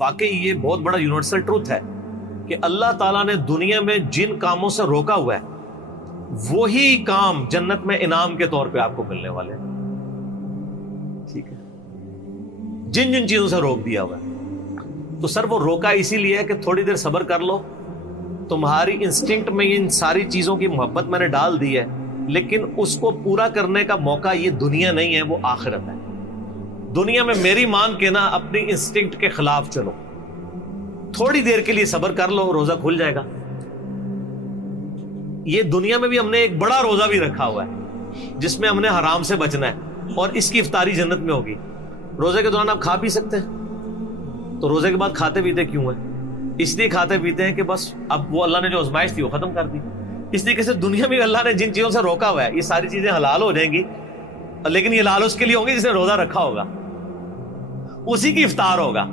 واقعی یہ بہت بڑا یونیورسل ٹروتھ ہے کہ اللہ تعالیٰ نے دنیا میں جن کاموں سے روکا ہوا ہے وہی کام جنت میں انعام کے طور پہ آپ کو ملنے والے ہیں. ٹھیک ہے, جن جن چیزوں سے روک دیا ہوا ہے تو سر وہ روکا اسی لیے ہے کہ تھوڑی دیر صبر کر لو, تمہاری انسٹنکٹ میں ان ساری چیزوں کی محبت میں نے ڈال دی ہے, لیکن اس کو پورا کرنے کا موقع یہ دنیا نہیں ہے, وہ آخرت ہے. دنیا میں میری مان کے نا اپنی انسٹنکٹ کے خلاف چلو, تھوڑی دیر کے لیے صبر کر لو, روزہ کھل جائے گا. یہ دنیا میں بھی ہم نے ایک بڑا روزہ بھی رکھا ہوا ہے جس میں ہم نے حرام سے بچنا ہے, اور اس کی افطاری جنت میں ہوگی. روزے کے دوران آپ کھا پی سکتے ہیں, تو روزے کے بعد کھاتے پیتے کیوں ہیں؟ اس لیے کھاتے پیتے ہیں کہ بس اب وہ اللہ نے جو آزمائش تھی وہ ختم کر دی. اس طریقے سے دنیا میں اللہ نے جن چیزوں سے روکا ہوا ہے یہ ساری چیزیں حلال ہو جائیں گی, لیکن یہ حلال اس کے لیے ہوں گی جس نے روزہ رکھا ہوگا, اسی کی افطار ہوگا.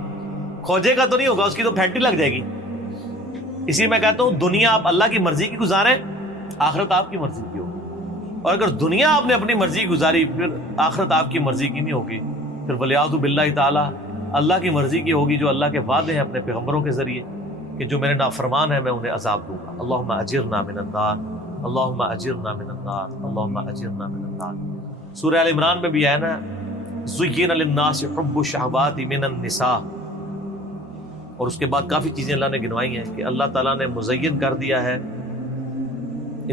کھوجے کا تو نہیں ہوگا, اس کی تو پھینٹی لگ جائے گی. اسی میں کہتا ہوں دنیا آپ اللہ کی مرضی کی گزاریں, آخرت آپ کی مرضی کی ہوگی. اور اگر دنیا آپ نے اپنی مرضی کی گزاری پھر آخرت آپ کی مرضی کی نہیں ہوگی, پھر ولیعوذ باللہ تعالی اللہ کی مرضی کی ہوگی جو اللہ کے وعدے ہیں اپنے پیغمبروں کے ذریعے کہ جو میرے نافرمان ہیں میں انہیں عذاب دوں گا. اللہم اجرنا من النار, اللہم اجرنا من النار, اللہم اجرنا من النار. سورہ آل عمران میں بھی ہے نا, زُيِّنَ لِلنَّاسِ حُبُّ الشَّهَوَاتِ مِنَ النِّسَاءِ, اور اس کے بعد کافی چیزیں اللہ نے گنوائی ہیں کہ اللہ تعالیٰ نے مزین کر دیا ہے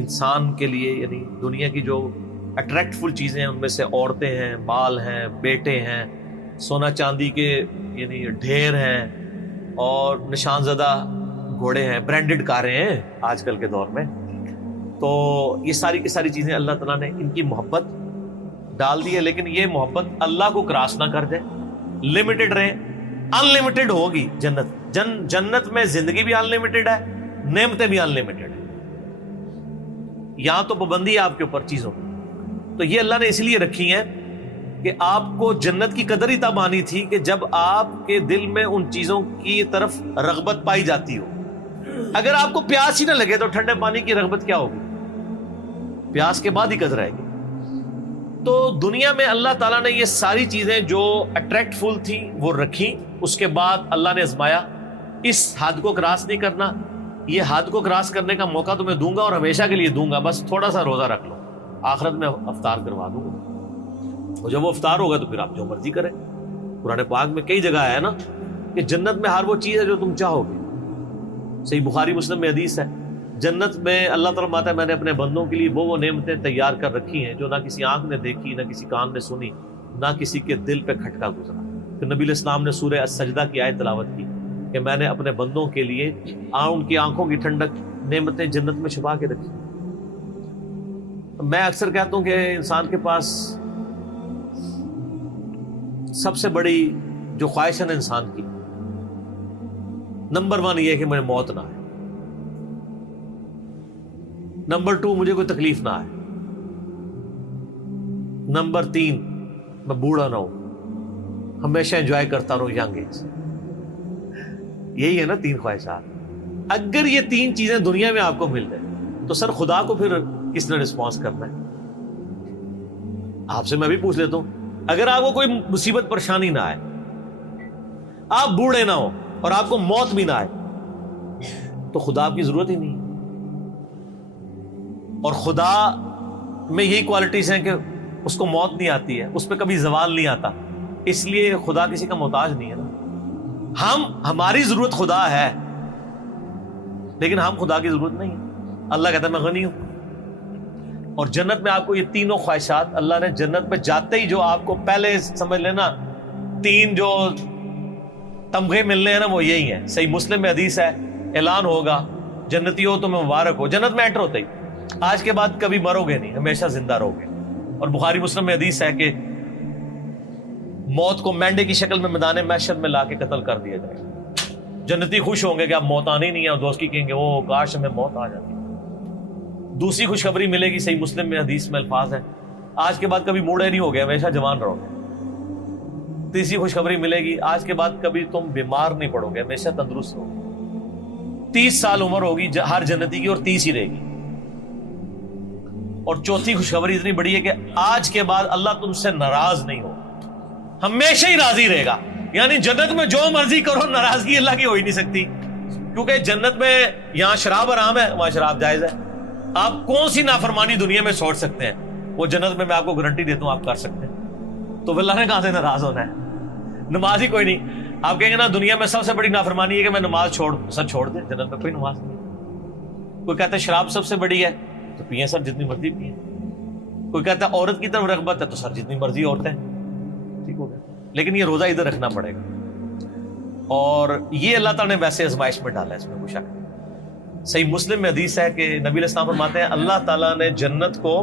انسان کے لیے, یعنی دنیا کی جو اٹریکٹ فل چیزیں ہیں ان میں سے عورتیں ہیں, بال ہیں, بیٹے ہیں, سونا چاندی کے یعنی ڈھیر ہیں, اور نشان زدہ گھوڑے ہیں, برانڈڈ کاریں ہیں آج کل کے دور میں. تو یہ ساری کی ساری چیزیں اللہ تعالیٰ نے ان کی محبت ڈال دی ہے, لیکن یہ محبت اللہ کو کراس نہ کر جائے, لمیٹڈ رہے. ان لمیٹڈ ہوگی جنت, جنت میں زندگی بھی ان لمیٹڈ ہے, نعمتیں بھی ان لمیٹڈ ہیں. یہاں تو پابندی ہے آپ کے اوپر چیزوں کی, تو یہ اللہ نے اس لیے رکھی ہیں کہ آپ کو جنت کی قدر ہی تب آنی تھی کہ جب آپ کے دل میں ان چیزوں کی طرف رغبت پائی جاتی ہو. اگر آپ کو پیاس ہی نہ لگے تو ٹھنڈے پانی کی رغبت کیا ہوگی؟ پیاس کے بعد ہی قدر آئے گی. تو دنیا میں اللہ تعالیٰ نے یہ ساری چیزیں جو اٹریکٹ فل تھی وہ رکھی, اس کے بعد اللہ نے آزمایا اس حد کو کراس نہیں کرنا, یہ حد کو کراس کرنے کا موقع تمہیں دوں گا اور ہمیشہ کے لیے دوں گا, بس تھوڑا سا روزہ رکھ لو, آخرت میں افطار کروا دوں گا. اور جب وہ افطار ہوگا تو پھر آپ جو مرضی کریں. قرآن پاک میں کئی جگہ ہے نا کہ جنت میں ہر وہ چیز ہے جو تم چاہو گے. صحیح بخاری مسلم میں حدیث ہے, جنت میں اللہ تعالیٰ فرماتا ہے میں نے اپنے بندوں کے لیے وہ نعمتیں تیار کر رکھی ہیں جو نہ کسی آنکھ نے دیکھی, نہ کسی کان نے سنی, نہ کسی کے دل پہ کھٹکا گزرا. پھر نبی علیہ السلام نے سورہ السجدہ کی آیت تلاوت کی کہ میں نے اپنے بندوں کے لیے ان کی آنکھوں کی ٹھنڈک نعمتیں جنت میں چھپا کے رکھی. میں اکثر کہتا ہوں کہ انسان کے پاس سب سے بڑی جو خواہش ہے انسان کی, نمبر 1 یہ ہے کہ مجھے موت نہ آئے, نمبر 2 مجھے کوئی تکلیف نہ آئے, نمبر 3 میں بوڑھا نہ ہوں, ہمیشہ انجوائے کرتا رہوں ینگ ایج. یہی ہے نا 3 خواہشات. اگر یہ 3 چیزیں دنیا میں آپ کو مل جائیں تو سر خدا کو پھر کس نے رسپانس کرنا ہے؟ آپ سے میں بھی پوچھ لیتا ہوں, اگر آپ کو کوئی مصیبت پریشانی نہ آئے, آپ بوڑھے نہ ہو اور آپ کو موت بھی نہ آئے, تو خدا آپ کی ضرورت ہی نہیں. اور خدا میں یہی کوالٹیز ہیں کہ اس کو موت نہیں آتی ہے, اس پہ کبھی زوال نہیں آتا, اس لیے خدا کسی کا محتاج نہیں ہے نا. ہماری ضرورت خدا ہے لیکن ہم خدا کی ضرورت نہیں ہے. اللہ کہتا ہے میں غنی ہوں. اور جنت میں آپ کو یہ تینوں خواہشات اللہ نے جنت میں جاتے ہی جو آپ کو پہلے سمجھ لینا 3 جو تمغے ملنے ہیں نا وہ یہی ہیں. صحیح مسلم میں حدیث ہے, اعلان ہوگا جنتی ہو تو میں مبارک ہو. جنت میں انٹر ہوتے ہی آج کے بعد کبھی مرو گے نہیں, ہمیشہ زندہ رہو گے. اور بخاری مسلم میں حدیث ہے کہ موت کو مینڈے کی شکل میں میدان محشر میں لا کے قتل کر دیا جائے گا. جنتی خوش ہوں گے کہ اب موت آنی نہیں ہے, اور دوست کی کہیں گے وہ کاش ہمیں موت آ جاتی. دوسری خوشخبری ملے گی, صحیح مسلم میں حدیث میں الفاظ ہے, آج کے بعد کبھی بوڑھے نہیں ہو گئے, ہمیشہ جوان رہو گے. تیسری خوشخبری ملے گی, آج کے بعد کبھی تم بیمار نہیں پڑو گے, ہمیشہ تندرست رہو گے. 30 سال عمر ہوگی ہر جنتی کی اور 30 ہی رہے گی. اور چوتھی خوشخبری اتنی بڑی ہے کہ آج کے بعد اللہ تم سے ناراض نہیں ہو, ہمیشہ ہی راضی رہے گا. یعنی جنت میں جو مرضی کرو ناراضگی اللہ کی ہو ہی نہیں سکتی، کیونکہ جنت میں یہاں شراب حرام ہے، وہاں شراب جائز ہے. آپ کون سی نافرمانی دنیا میں چھوڑ سکتے ہیں؟ وہ جنت میں آپ کو گارنٹی دیتا ہوں آپ کر سکتے ہیں. تو اللہ نے کہاں سے ناراض ہونا ہے؟ نماز ہی کوئی نہیں. آپ کہیں گے نا دنیا میں سب سے بڑی نافرمانی ہے کہ میں نماز چھوڑ دیں، جنت میں کوئی نماز نہیں. کوئی کہتا ہے شراب سب سے بڑی ہے تو پیئیں سر جتنی مرضی پیئیں. کوئی کہتا ہے عورت کی طرف رغبت ہے تو سر جتنی مرضی عورتیں، ٹھیک ہو گیا. لیکن یہ روزہ ادھر رکھنا پڑے گا. اور یہ اللہ تعالیٰ نے ویسے آزمائش میں ڈالا ہے، اس میں کوئی شک نہیں. صحیح مسلم میں حدیث ہے کہ نبی علیہ السلام فرماتے ہیں اللہ تعالیٰ نے جنت کو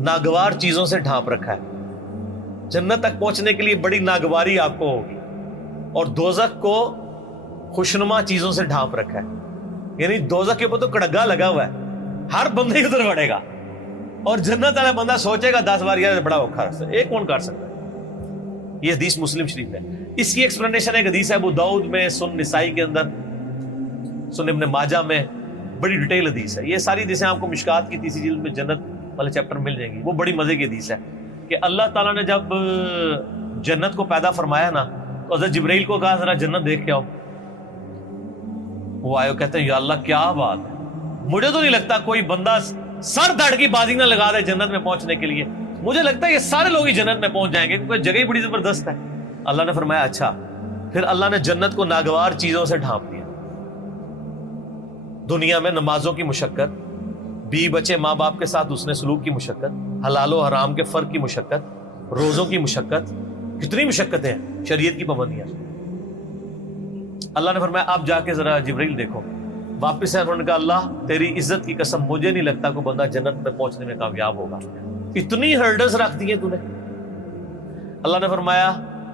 ناگوار چیزوں سے ڈھانپ رکھا ہے. جنت تک پہنچنے کے لیے بڑی ناگواری آپ کو ہوگی، اور دوزخ کو خوشنما چیزوں سے ڈھانپ رکھا ہے. یعنی دوزخ کے اوپر تو کڑگا لگا ہوا ہے، ہر بندے ادھر بڑھے گا، اور جنت والا بندہ سوچے گا 10 بار یار بڑا اوکھا راستہ ایک کون کر سکتا ہے. یہ حدیث مسلم شریف ہے. اس کی ایکسپلینیشن ایک حدیث ہے ابو داؤد میں، سنن نسائی کے اندر، سنن ابن ماجہ میں، بڑی ڈیٹیل حدیث ہے. یہ ساری حدیثیں آپ کو مشکات کی تیسری جلد میں جنت والے چیپٹر مل جائیں گی. وہ بڑی مزے کی حدیث ہے کہ اللہ تعالیٰ نے جب جنت کو پیدا فرمایا نا تو حضرت جبرائیل کو کہا ذرا جنت دیکھ کے آؤ. وہ آئے کہتے ہیں یا اللہ کیا بات ہے، مجھے تو نہیں لگتا کوئی بندہ سر دھڑ کی بازی نہ لگا دے جنت میں پہنچنے کے لیے. مجھے لگتا ہے یہ سارے لوگ ہی جنت میں پہنچ جائیں گے کیونکہ جگہ ہی بڑی زبردست ہے. اللہ نے فرمایا اچھا. پھر اللہ نے جنت کو ناگوار چیزوں سے ڈھانپ دیا. دنیا میں نمازوں کی مشقت، بیوی بچے ماں باپ کے ساتھ اس نے سلوک کی مشقت، حلال و حرام کے فرق کی مشقت، روزوں کی مشقت، کتنی مشقتیں ہیں، شریعت کی پابندیاں. اللہ نے فرمایا اب جا کے ذرا جبرائیل دیکھو. واپس ہے، انہوں نے کہا اللہ تیری عزت کی قسم مجھے نہیں لگتا کوئی بندہ جنت میں پہنچنے میں کامیاب ہوگا، اتنی ہرڈز رکھ دی ہیں تو نے. اللہ نے فرمایا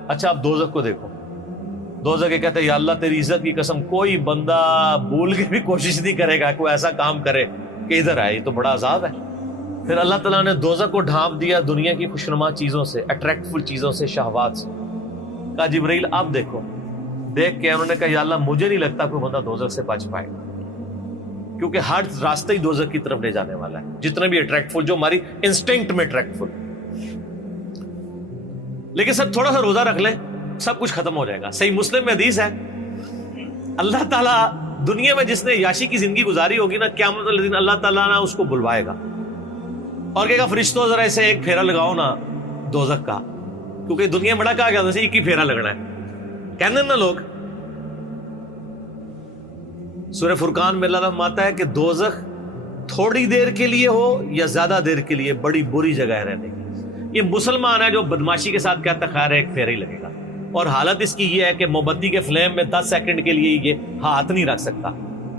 اچھا اب دوزخ کو دیکھو. دوزخ کے کہتے ہیں یا اللہ تیری عزت کی قسم کوئی بندہ بھول کے بھی کوشش نہیں کرے گا کوئی ایسا کام کرے کہ ادھر آئے، یہ تو بڑا عذاب ہے. پھر اللہ تعالیٰ نے دوزخ کو ڈھانپ دیا دنیا کی خوشنما چیزوں سے، اٹریکٹفل چیزوں سے، شہوات سے. کہا جبرائیل آپ دیکھو. دیکھ کے انہوں نے کہا یا اللہ مجھے نہیں لگتا کوئی بندہ دوزخ سے بچ پائے گا، کیونکہ ہر راستہ ہی دوزخ کی طرف لے جانے والا ہے. جتنے بھی اٹریکٹفل، جو ہماری انسٹنکٹ میں اٹریکٹفل. لیکن سب تھوڑا سا روزہ رکھ لیں سب کچھ ختم ہو جائے گا. صحیح مسلم میں حدیث ہے اللہ تعالیٰ دنیا میں جس نے یاشی کی زندگی گزاری ہوگی نا، قیامت والے دن اللہ تعالیٰ نا اس کو بلوائے گا اور کہے گا فرشتوں ذرا اسے ایک پھیرا لگاؤ نا دوزخ کا، کیونکہ دنیا میں بڑا کہا گیا ایک ہی پھیرا لگنا ہے. کہنے نا لوگ. سورہ فرقان میں اللہ فرماتا ہے کہ دوزخ تھوڑی دیر کے لیے ہو یا زیادہ دیر کے لیے بڑی بری جگہ ہے رہنے کی. یہ مسلمان ہے جو بدماشی کے ساتھ کہتا خیر ایک پھیرا ہی لگے گا، اور حالت اس کی یہ ہے کہ موم بتی کے فلیم میں 10 سیکنڈ کے لیے یہ ہاتھ نہیں رکھ سکتا.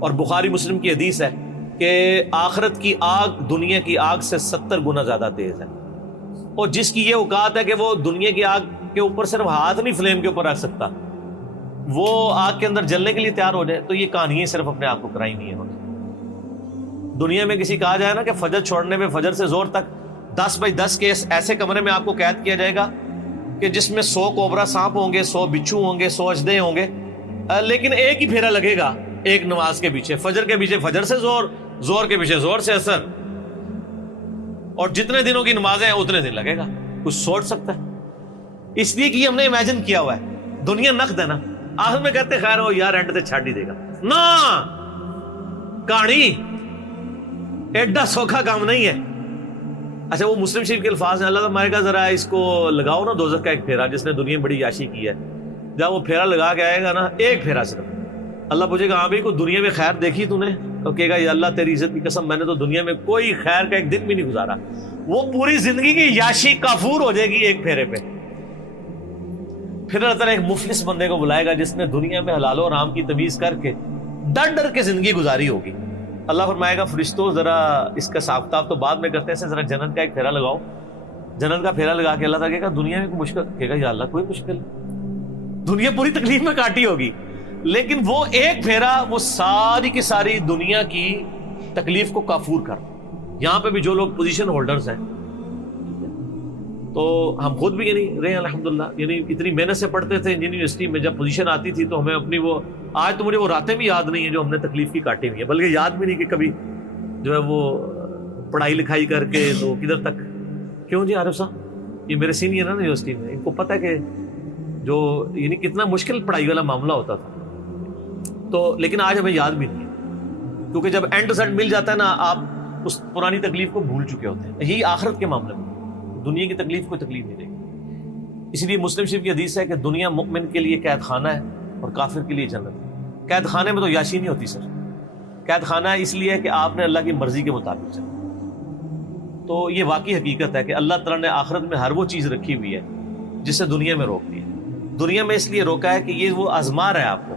اور بخاری مسلم کی حدیث ہے کہ آخرت کی آگ دنیا کی آگ سے 70 گنا زیادہ تیز ہے، اور جس کی یہ اوقات ہے کہ وہ دنیا کی آگ کے اوپر صرف ہاتھ نہیں فلیم کے اوپر رکھ سکتا، وہ آگ کے اندر جلنے کے لیے تیار ہو جائے. تو یہ کہانیاں صرف اپنے آپ کو کرائی نہیں ہے. دنیا میں کسی کہا جائے نا کہ فجر چھوڑنے میں فجر سے زور تک 10 بائی 10 کے ایسے کمرے میں آپ کو قید کیا جائے گا کہ جس میں 100 کوبرا سانپ ہوں گے، 100 بچھو ہوں گے، 100 اژدھے ہوں گے، لیکن ایک ہی پھیرا لگے گا ایک نماز کے پیچھے. فجر کے پیچھے فجر سے زور، زور کے پیچھے زور سے اثر، اور جتنے دنوں کی نمازیں ہیں اتنے دن لگے گا. کچھ سوچ سکتا ہے؟ اس لیے کہ ہم نے امیجن کیا ہوا ہے دنیا نقد ہے نا. آخر میں کہتے خیر ہو یار اینڈ تے چھاڑ ہی دے گا نا، کہانی ایڈا سوکھا کام نہیں ہے. اچھا وہ مسلم شریف کے الفاظ ہیں، اللہ تعالیٰ کہا ذرا اس کو لگاؤ نا دوزخ کا ایک پھیرا جس نے دنیا میں بڑی یاشی کی ہے. جب وہ پھیرا لگا کے آئے گا نا، ایک پھیرا صرف، اللہ پوچھے گا ہاں بھائی کوئی دنیا میں خیر دیکھی تو نے؟ تو کہے گا یا اللہ تیری عزت کی قسم میں نے تو دنیا میں کوئی خیر کا ایک دن بھی نہیں گزارا. وہ پوری زندگی کی یاشی کافور ہو جائے گی ایک پھیرے پہ. پھر اللہ تعالیٰ ایک مفلس بندے کو بلائے گا جس نے دنیا میں حلال و حرام کی تمیز کر کے ڈر ڈر کے زندگی گزاری ہوگی. اللہ فرمائے گا فرشتوں ذرا اس کا حساب کتاب تو بعد میں کرتے ہیں، ذرا جنت کا ایک پھیرا لگاؤ. جنت کا پھیرا لگا کے اللہ تعالیٰ کہے گا دنیا میں کوئی مشکل، کہے گا یا اللہ کوئی مشکل، دنیا پوری تکلیف میں کاٹی ہوگی، لیکن وہ ایک پھیرا وہ ساری کی ساری دنیا کی تکلیف کو کافور کر. یہاں پہ بھی جو لوگ پوزیشن ہولڈرز ہیں، تو ہم خود بھی یعنی رہے الحمدللہ، یعنی اتنی محنت سے پڑھتے تھے انجینئرنگ یونیورسٹی میں، جب پوزیشن آتی تھی تو ہمیں اپنی وہ آج تو مجھے وہ راتیں بھی یاد نہیں ہیں جو ہم نے تکلیف کی کاٹی ہوئی ہیں، بلکہ یاد بھی نہیں کہ کبھی جو ہے وہ پڑھائی لکھائی کر کے تو کدھر تک. کیوں جی عارف صاحب یہ میرے سینئر ہیں نا یونیورسٹی میں، ان کو پتہ ہے کہ جو یعنی کتنا مشکل پڑھائی والا معاملہ ہوتا تھا. تو لیکن آج ہمیں یاد بھی نہیں ہے، کیونکہ جب اینڈ رزلٹ مل جاتا ہے نا، آپ اس پرانی تکلیف کو بھول چکے ہوتے ہیں. یہی آخرت کے معاملے میں دنیا کی تکلیف کوئی تکلیف نہیں رہے گی. اسی لیے مسلم شریف کی حدیث ہے کہ دنیا مومن کے لیے قید خانہ ہے اور کافر کے لیے جنت ہے. قید خانے میں تو یاشی نہیں ہوتی سر. قید خانہ اس لیے کہ آپ نے اللہ کی مرضی کے مطابق چلنا. تو یہ واقعی حقیقت ہے کہ اللہ تعالیٰ نے آخرت میں ہر وہ چیز رکھی ہوئی ہے جس سے دنیا میں روک دیا. دنیا میں اس لیے روکا ہے کہ یہ وہ آزما رہا ہے آپ کو،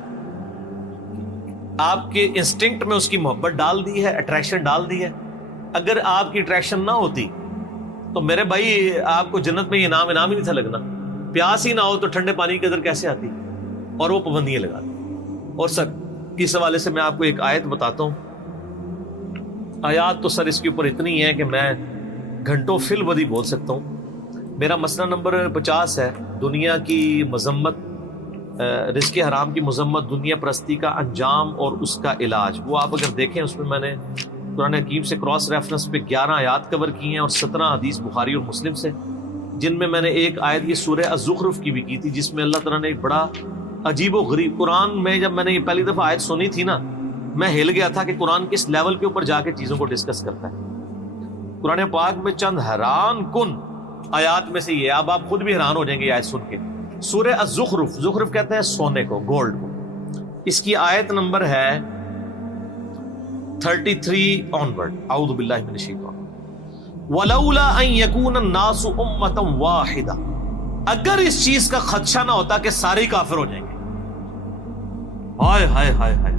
آپ کے انسٹنکٹ میں اس کی محبت ڈال دی ہے، اٹریکشن ڈال دی ہے. اگر آپ کی اٹریکشن نہ ہوتی تو میرے بھائی آپ کو جنت میں یہ انعام ہی نہیں تھا لگنا. پیاس ہی نہ ہو تو ٹھنڈے پانی کی قدر کیسے آتی؟ اور وہ پابندیاں لگاتی. اور سر اس حوالے سے میں آپ کو ایک آیت بتاتا ہوں. آیات تو سر اس کے اوپر اتنی ہے کہ میں گھنٹوں فی الودی بول سکتا ہوں. میرا مسئلہ نمبر 50 ہے، دنیا کی مذمت، رزق حرام کی مذمت، دنیا پرستی کا انجام اور اس کا علاج. وہ آپ اگر دیکھیں اس میں نے قرآن حکیم سے کراس ریفرنس پہ 11 آیات کور کی ہیں اور 17 حدیث بخاری اور مسلم سے، جن میں نے ایک آیت یہ سورہ الزخرف کی بھی کی تھی، جس میں اللہ تعالیٰ نے ایک بڑا عجیب و غریب قرآن میں، جب میں نے یہ پہلی دفعہ آیت سنی تھی نا، میں ہل گیا تھا کہ قرآن کس لیول کے اوپر جا کے چیزوں کو ڈسکس کرتا ہے. قرآن پاک میں چند حیران کن آیات میں سے یہ، اب آپ خود بھی حیران ہو جائیں گے آیت سن کے. سورہ الزخرف، زخرف کہتے ہیں سونے کو، گولڈ کو. اس کی آیت نمبر ہے 33 آنورڈ. اعوذ باللہ من الشیطان. ولولا ان یکون الناس امۃ واحدہ، اگر اس چیز کا خدشہ نہ ہوتا کہ سارے ہی کافر ہو جائیں گے. ہائے ہائے ہائے ہائے،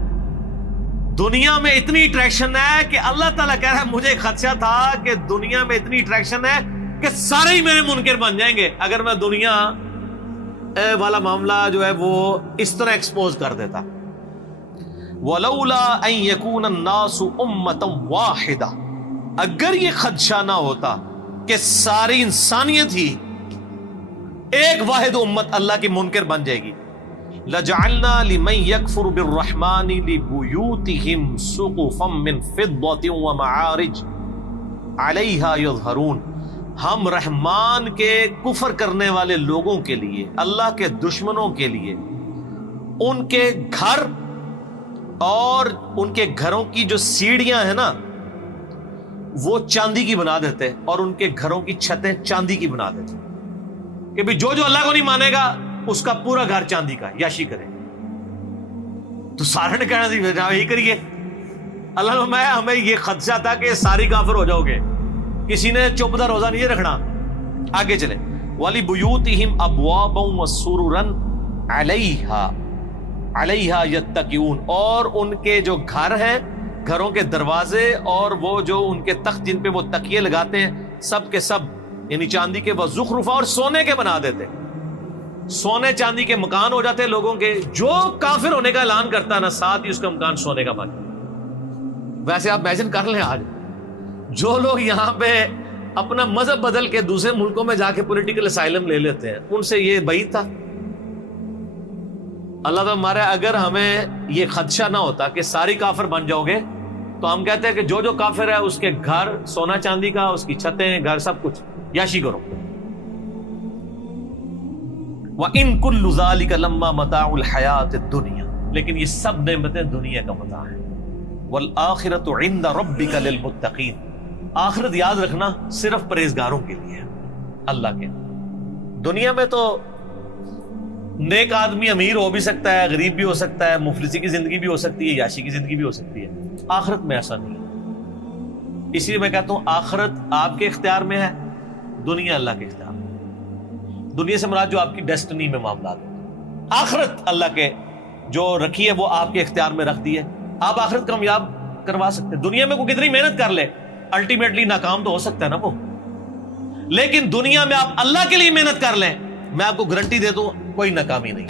دنیا میں اتنی اٹریکشن ہے کہ اللہ تعالیٰ کہہ رہا ہے مجھے خدشہ تھا کہ دنیا میں اتنی اٹریکشن ہے کہ سارے ہی میرے منکر بن جائیں گے اگر میں دنیا والا معاملہ جو ہے وہ اس طرح ایکسپوز کر دیتا. وَلَوْلَا أَن يَكُونَ النَّاسُ أُمَّةً وَاحِدَةً، اگر یہ خدشہ نہ ہوتا کہ ساری انسانیت ہی ایک واحد امت اللہ کی منکر بن جائے گی. لَجَعَلْنَا لِمَن يَكْفُرُ بِالرَّحْمَنِ لِبُيُوتِهِمْ سُقُفًا مِّن فِضَّةٍ وَمَعَارِجَ عَلَيْهَا يَظْهَرُونَ، ہم رحمان کے کفر کرنے والے لوگوں کے لیے، اللہ کے دشمنوں کے لیے، ان کے گھر اور ان کے گھروں کی جو سیڑھیاں ہیں نا وہ چاندی کی بنا دیتے، اور ان کے گھروں کی چھتیں چاندی کی بنا دیتے کہ بھی جو اللہ کو نہیں مانے گا اس کا پورا گھر چاندی کا، یاشی کرے. تو سارے نے کہنا تھی یہی کریے. اللہ میں ہمیں یہ خدشہ تھا کہ ساری کافر ہو جاؤ گے. کسی نے چوپدہ روزہ نہیں رکھنا. آگے چلیں. وَلِبُيُوتِهِمْ أَبْوَابًا وَسُرُرًا عَلَيْهَا يَتَّكِئُونَ، اور ان کے جو گھر ہیں، گھروں کے دروازے اور وہ جو ان کے تخت جن پہ وہ تکیے لگاتے ہیں، سب کے سب یعنی چاندی کے، وزخرفا، اور سونے کے بنا دیتے. سونے چاندی کے مکان ہو جاتے لوگوں کے. جو کافر ہونے کا اعلان کرتا ہے نا، ساتھ ہی اس کا مکان سونے کا بن. ویسے آپ امیجن کر لیں، آج جو لوگ یہاں پہ اپنا مذہب بدل کے دوسرے ملکوں میں جا کے پولیٹیکل اسائلم لے لیتے ہیں، ان سے یہ بعید تھا. اللہ تعالیٰ ہمارے، اگر ہمیں یہ خدشہ نہ ہوتا کہ ساری کافر بن جاؤ گے تو ہم کہتے ہیں کہ جو کافر ہے اس کے گھر سونا چاندی کا، اس کی چھتیں، گھر، سب کچھ یاشی کرو. وَإِن كُلُّ ذَلِكَ لَمَّا مَتَاعُ الْحَيَاةِ الدُّنْيَا، لیکن یہ سب نعمتیں دنیا کا متاع ہیں. وَالْآخِرَةُ عِندَ رَبِّكَ لِلْمُتَّقِينَ، آخرت یاد رکھنا صرف پرہیزگاروں کے لیے ہے اللہ کے. دنیا میں تو نیک آدمی امیر ہو بھی سکتا ہے، غریب بھی ہو سکتا ہے، مفلسی کی زندگی بھی ہو سکتی ہے، یاشی کی زندگی بھی ہو سکتی ہے. آخرت میں ایسا نہیں ہے. اسی لیے میں کہتا ہوں آخرت آپ کے اختیار میں ہے، دنیا اللہ کے اختیار میں. دنیا سے مراد جو آپ کی ڈیسٹنی میں معاملات ہیں، آخرت اللہ کے جو رکھی ہے وہ آپ کے اختیار میں رکھ دی ہے. آپ آخرت کامیاب کروا سکتے ہیں. دنیا میں کوئی کتنی محنت کر لے الٹیمیٹلی ناکام تو ہو سکتا ہے نا وہ، لیکن دنیا میں آپ اللہ کے لیے محنت کر لیں، میں آپ کو گارنٹی دے دوں کوئی ناکامی نہیں.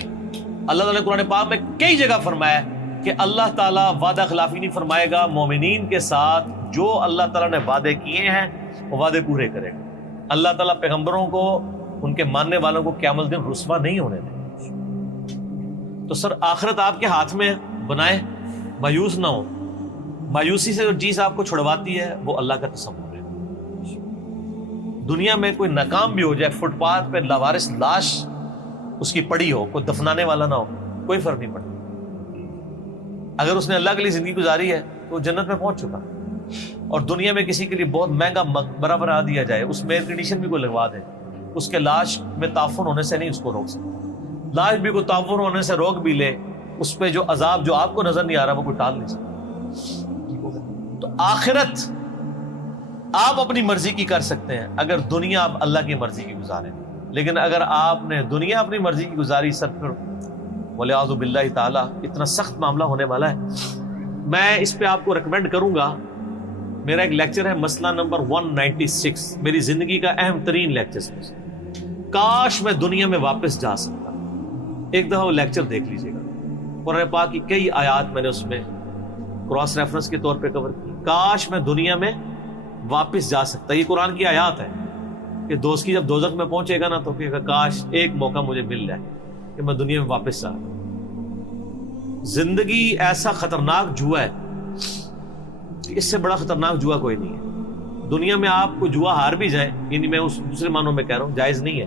اللہ تعالیٰ نے قرآن پاک میں کئی جگہ فرمایا کہ اللہ تعالیٰ وعدہ خلافی نہیں فرمائے گا. مومنین کے ساتھ جو اللہ تعالیٰ نے وعدے کیے ہیں وہ وعدے پورے کرے گا. اللہ تعالیٰ پیغمبروں کو، ان کے ماننے والوں کو قیامت دن رسوا نہیں ہونے دیں. تو سر آخرت آپ کے ہاتھ میں بنائے، مایوس نہ ہو. مایوسی سے جو چیز آپ کو چھڑواتی ہے وہ اللہ کا تصور ہے. دنیا میں کوئی ناکام بھی ہو جائے، فٹ پاتھ پہ لاوارث لاش اس کی پڑی ہو، کوئی دفنانے والا نہ ہو، کوئی فرق نہیں پڑتا. اگر اس نے اللہ کے لیے زندگی گزاری ہے تو وہ جنت میں پہنچ چکا. اور دنیا میں کسی کے لیے بہت مہنگا مقبرہ بنا دیا جائے، اس میں ایئر کنڈیشن بھی کوئی لگوا دے، اس کے لاش میں تعفن ہونے سے نہیں اس کو روک سکتا. لاش بھی کوئی تعفن ہونے سے روک بھی لے، اس پہ جو عذاب جو آپ کو نظر نہیں آ رہا وہ کوئی ٹال نہیں سکتا. تو آخرت آپ اپنی مرضی کی کر سکتے ہیں اگر دنیا آپ اللہ کی مرضی کی گزاریں. لیکن اگر آپ نے دنیا اپنی مرضی کی گزاری سر پھر ولیعوذ باللہ تعالی اتنا سخت معاملہ ہونے والا ہے. میں اس پہ آپ کو ریکمینڈ کروں گا، میرا ایک لیکچر ہے مسئلہ نمبر 196، میری زندگی کا اہم ترین لیکچر میں سے. کاش میں دنیا میں واپس جا سکتا. ایک دفعہ وہ لیکچر دیکھ لیجیے گا. قرآن پاک کی کئی آیات میں نے اس میں کراس ریفرنس کے طور پہ کور کی. کاش میں دنیا میں واپس جا سکتا. یہ قرآن کی آیات ہے کہ دوست کی جب دوزخ میں پہنچے گا نا تو کہے گا کاش ایک موقع مجھے مل جائے کہ میں دنیا میں واپس جا. زندگی ایسا خطرناک جوا ہے کہ اس سے بڑا خطرناک جوا کوئی نہیں ہے. دنیا میں آپ کو جوا ہار بھی جائیں، یعنی میں اس دوسرے معنوں میں کہہ رہا ہوں جائز نہیں ہے،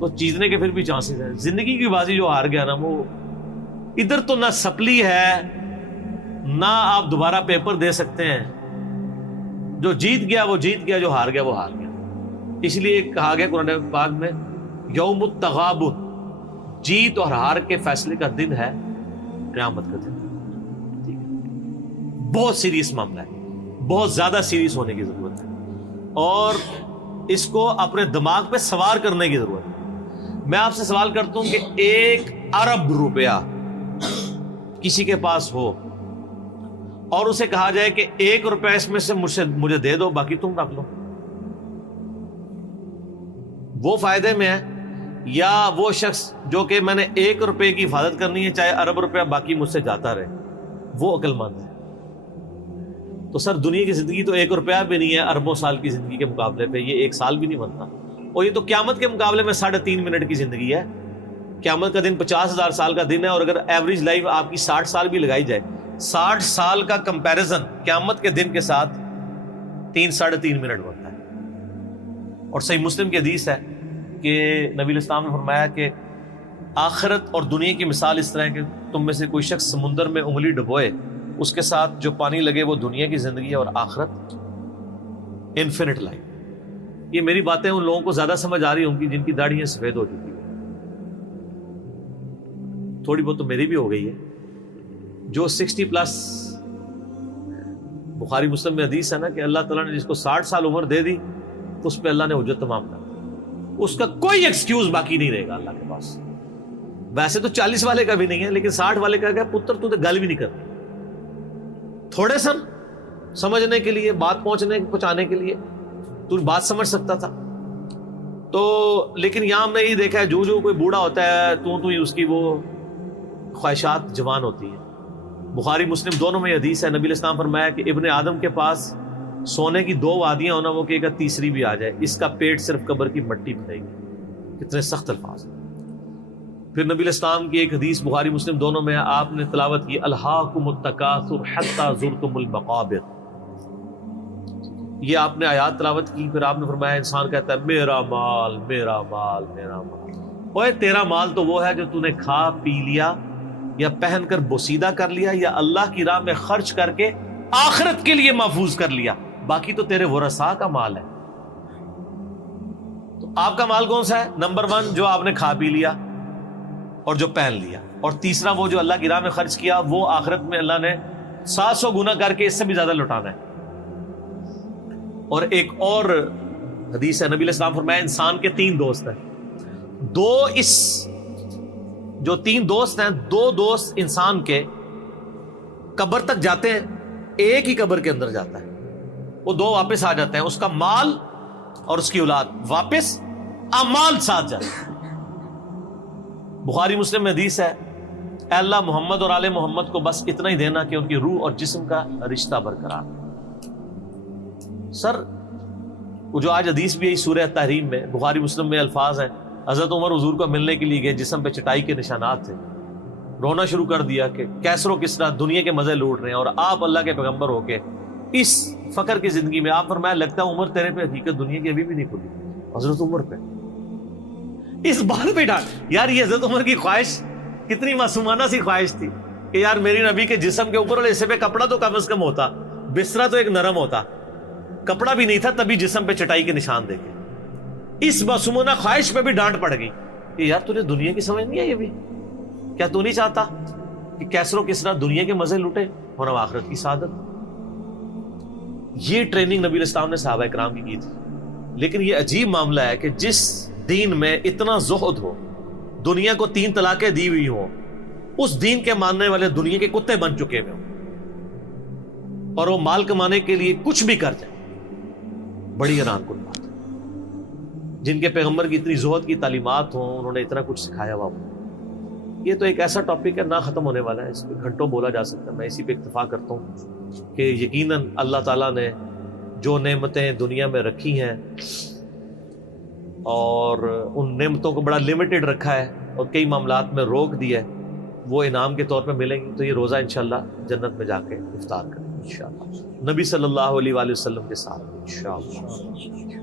تو جیتنے کے پھر بھی چانسز ہیں. زندگی کی بازی جو ہار گیا نا، وہ ادھر تو نہ سپلی ہے نہ آپ دوبارہ پیپر دے سکتے ہیں. جو جیت گیا وہ جیت گیا، جو ہار گیا وہ ہار گیا. اس لیے کہا گیا قرآن پاک میں یوم التغابن، جیت اور ہار کے فیصلے کا دن ہے قیامت کا دن. بہت سیریس معاملہ ہے، بہت زیادہ سیریس ہونے کی ضرورت ہے، اور اس کو اپنے دماغ پہ سوار کرنے کی ضرورت ہے. میں آپ سے سوال کرتا ہوں کہ 1 ارب روپیہ کسی کے پاس ہو اور اسے کہا جائے کہ 1 روپیہ اس میں سے مجھے دے دو، باقی تم رکھ لو، وہ فائدے میں ہے یا وہ شخص جو کہ میں نے 1 روپے کی حفاظت کرنی ہے چاہے ارب روپیہ باقی مجھ سے جاتا رہے، وہ عقل مند ہے؟ تو سر دنیا کی زندگی تو 1 روپیہ بھی نہیں ہے اربوں سال کی زندگی کے مقابلے پہ. یہ 1 سال بھی نہیں بنتا، اور یہ تو قیامت کے مقابلے میں 3.5 منٹ کی زندگی ہے. قیامت کا دن 50,000 سال کا دن ہے، اور اگر ایوریج لائف آپ کی 60 سال بھی لگائی جائے، 60 سال کا کمپیریزن قیامت کے دن کے ساتھ 3.5 منٹ بنتا ہے. اور صحیح مسلم کی حدیث ہے کہ نبی علیہ السلام نے فرمایا کہ آخرت اور دنیا کی مثال اس طرح ہے کہ تم میں سے کوئی شخص سمندر میں انگلی ڈبوئے، اس کے ساتھ جو پانی لگے وہ دنیا کی زندگی ہے، اور آخرت انفینٹ لائف. یہ میری باتیں ان لوگوں کو زیادہ سمجھ آ رہی ہوں گی جن کی داڑھیاں سفید ہو چکی ہیں. تھوڑی بہت تو میری بھی ہو گئی ہے. جو 60 پلس، بخاری مسلم میں حدیث ہے نا کہ اللہ تعالیٰ نے جس کو 60 سال عمر دے دی تو اس پہ اللہ نے حجت تمام کر دی. اس کا کوئی ایکسکیوز باقی نہیں رہے گا اللہ کے پاس. ویسے تو 40 والے کا بھی نہیں ہے، لیکن 60 والے کا کیا پتر تو گل بھی نہیں کرتی. تھوڑے سن سمجھنے کے لیے، بات پہنچانے کے لیے تو بات سمجھ سکتا تھا. تو لیکن یہاں ہم نے یہ دیکھا ہے جو کوئی بوڑھا ہوتا ہے تو ہی اس کی وہ خواہشات جوان ہوتی ہیں. بخاری مسلم دونوں میں حدیث ہے، نبی علیہ السلام فرمایا کہ ابن آدم کے پاس سونے کی 2 وادیاں ہونا، وہ کہے گا تیسری بھی آ جائے، اس کا پیٹ صرف قبر کی مٹی بھرے گی. کتنے سخت الفاظ. پھر نبی علیہ السلام کی ایک حدیث بخاری مسلم دونوں میں آپ نے تلاوت کی الہاکم التکاثر حتی زرتم المقابر. یہ آپ نے آیات تلاوت کی، پھر آپ نے فرمایا انسان کہتا ہے میرا مال میرا مال میرا مال. اوے تیرا مال تو وہ ہے جو تو نے کھا پی لیا یا پہن کر بوسیدہ کر لیا یا اللہ کی راہ میں خرچ کر کے آخرت کے لیے محفوظ کر لیا، باقی تو تیرے ورثاء کا مال ہے. تو آپ کا مال کون سا ہے؟ نمبر 1 جو آپ نے کھا پی لیا اور جو پہن لیا، اور تیسرا وہ جو اللہ کی راہ میں خرچ کیا، وہ آخرت میں اللہ نے 700 گنا کر کے اس سے بھی زیادہ لوٹانا ہے. اور ایک اور حدیث ہے، نبی علیہ السلام فرمایا انسان کے 3 دوست ہیں. جو 3 دوست ہیں، 2 دوست انسان کے قبر تک جاتے ہیں، ایک ہی قبر کے اندر جاتا ہے، وہ 2 واپس آ جاتے ہیں، اس کا مال اور اس کی اولاد واپس، اعمال ساتھ جاتے ہیں. بخاری مسلم میں حدیث ہے اے اللہ محمد اور آل محمد کو بس اتنا ہی دینا کہ ان کی روح اور جسم کا رشتہ برقرار. سر وہ جو آج حدیث بھی ہے سورہ تحریم میں، بخاری مسلم میں الفاظ ہیں حضرت عمر حضور کو ملنے کے لیے گئے، جسم پہ چٹائی کے نشانات تھے، رونا شروع کر دیا کہ کیسر و کسرا دنیا کے مزے لوٹ رہے ہیں اور آپ اللہ کے پیغمبر ہو کے اس فقر کی زندگی میں. آپ فرمایا لگتا ہے عمر تیرے پہ حقیقت دنیا کی ابھی بھی نہیں کھلی. حضرت عمر پہ اس بات پہ ڈانٹ. یار یہ حضرت عمر کی خواہش کتنی معصومانہ سی خواہش تھی کہ یار میری نبی کے جسم کے اوپر والے حصے پہ کپڑا تو کم از کم ہوتا, بسترا تو ایک نرم ہوتا, کپڑا بھی نہیں تھا تبھی جسم پہ چٹائی کے نشان دیکھے. اس معصومانہ خواہش پہ بھی ڈانٹ پڑ گئی کہ یار تجھے دنیا کی سمجھ نہیں ہے یہ بھی, کیا تو نہیں چاہتا کہ کیسر و کسرا دنیا کے مزے لوٹے اور اب آخرت کی سعادت. یہ ٹریننگ نبی علیہ السلام نے صحابہ کرام کی تھی. لیکن یہ عجیب معاملہ ہے کہ جس دین میں اتنا زہد ہو, دنیا کو 3 طلاقیں دی ہوئی ہوں, اس دین کے ماننے والے دنیا کے کتے بن چکے ہوئے ہوں اور وہ مال کمانے کے لیے کچھ بھی کر جائیں. بڑی حیران کن بات ہے. جن کے پیغمبر کی اتنی زہد کی تعلیمات ہوں, انہوں نے اتنا کچھ سکھایا ہوا ہو. یہ تو ایک ایسا ٹاپک ہے نہ ختم ہونے والا ہے, اس پہ گھنٹوں بولا جا سکتا ہے. میں اسی پہ اکتفا کرتا ہوں کہ یقیناً اللہ تعالیٰ نے جو نعمتیں دنیا میں رکھی ہیں اور ان نعمتوں کو بڑا لمیٹڈ رکھا ہے اور کئی معاملات میں روک دیا ہے, وہ انعام کے طور پہ ملیں گی. تو یہ روزہ انشاءاللہ جنت میں جا کے افطار کریں گے انشاءاللہ, نبی صلی اللہ علیہ وآلہ وسلم کے ساتھ انشاءاللہ.